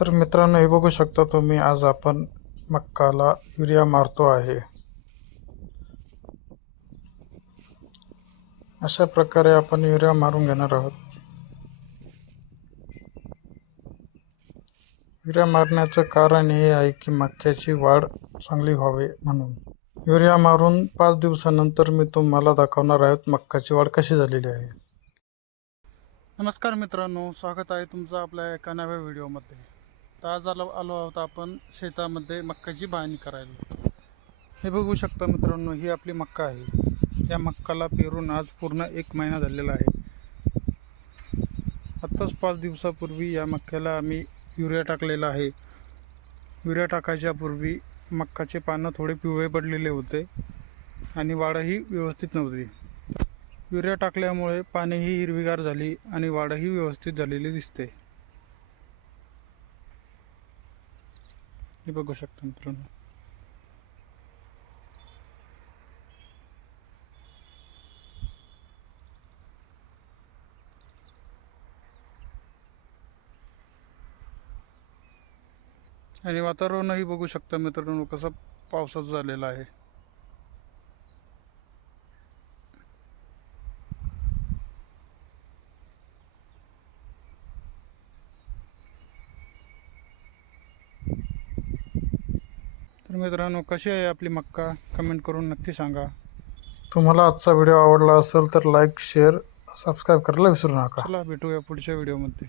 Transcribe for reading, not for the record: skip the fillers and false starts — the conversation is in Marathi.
तर मित्रांनो, हे बघू शकता तुम्ही, आज आपण मक्काला युरिया मारतो आहे. अशा प्रकारे आपण युरिया मारून घेणार आहोत. युरिया मारण्याचं कारण हे आहे की मक्याची वाढ चांगली व्हावी म्हणून. युरिया मारून 5 दिवसानंतर मी तुम्हाला दाखवणार आहे मक्काची वाढ कशी झालेली आहे. नमस्कार मित्रांनो, स्वागत आहे तुमचं आपल्या एका नव्या व्हिडिओमध्ये. तर आज आलो आहोत आपण शेतामध्ये मक्काची बांधणी करायला. हे बघू शकता मित्रांनो, ही आपली मक्का आहे. या मक्काला पेरून आज पूर्ण 1 महिना झालेला आहे. आत्ताच 5 दिवसापूर्वी या मक्याला आम्ही युरिया टाकलेला आहे. युरिया टाकायच्या पूर्वी मक्काचे पानं थोडे पिवळे पडलेले होते आणि वाढही व्यवस्थित नव्हती. युरिया टाकल्यामुळे पानेही हिरवीगार झाली आणि वाढही व्यवस्थित झालेली दिसते. हे बघू शकता मित्रांनो. आणि वातावरणही बघू शकता मित्रांनो, कसं पावसाचं झालेलं आहे. तर मित्रांनो, कशी आहे आपली मक्का, कमेंट करून नक्की सांगा. तुम्हाला आजचा व्हिडिओ आवडला असेल तर लाईक, शेअर, सबस्क्राईब करायला विसरू नका. चला भेटूया पुढच्या व्हिडिओमध्ये.